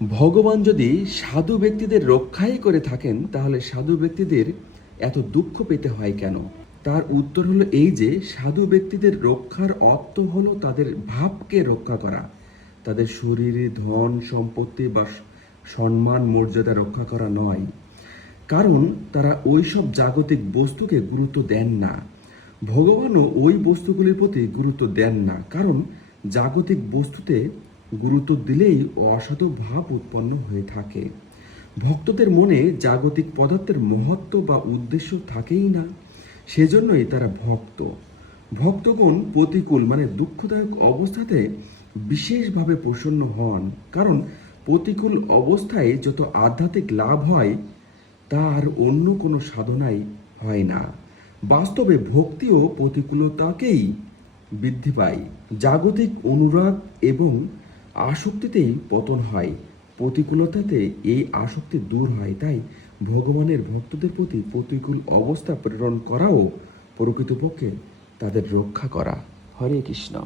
ভগবান যদি সাধু ব্যক্তিদের রক্ষাই করে থাকেন, তাহলে সাধু ব্যক্তিদের এত দুঃখ পেতে হয় কেন? তার উত্তর হলো এই যে, সাধু ব্যক্তিদের রক্ষার অর্থ হলো তাদের ভাবকে রক্ষা করা, তাদের শরীরে ধন সম্পত্তি বা সম্মান মর্যাদা রক্ষা করা নয়। কারণ তারা ওই সব জাগতিক বস্তুকে গুরুত্ব দেন না। ভগবানও ওই বস্তুগুলির প্রতি গুরুত্ব দেন না, কারণ জাগতিক বস্তুতে গুরুত্ব দিলেই অসাধু ভাব উৎপন্ন হয়ে থাকে। ভক্তদের মনে জাগতিক পদার্থের মহত্ব বা উদ্দেশ্য থাকেই না, সেজন্যই তারা ভক্ত। ভক্তগণ প্রতিকূল মানে দুঃখদায়ক অবস্থাতে বিশেষভাবে প্রসন্ন হন, কারণ প্রতিকূল অবস্থায় যত আধ্যাত্মিক লাভ হয় তার অন্য কোনো সাধনাই হয় না। বাস্তবে ভক্তিও প্রতিকূলতাকেই বৃদ্ধি পায়। জাগতিক অনুরাগ এবং আসক্তিতেই পতন হয়, প্রতিকূলতাতে এই আসক্তি দূর হয়। তাই ভগবানের ভক্তদের প্রতি প্রতিকূল অবস্থা প্রেরণ করাও প্রকৃতপক্ষে তাদের রক্ষা করা। হরে কৃষ্ণ।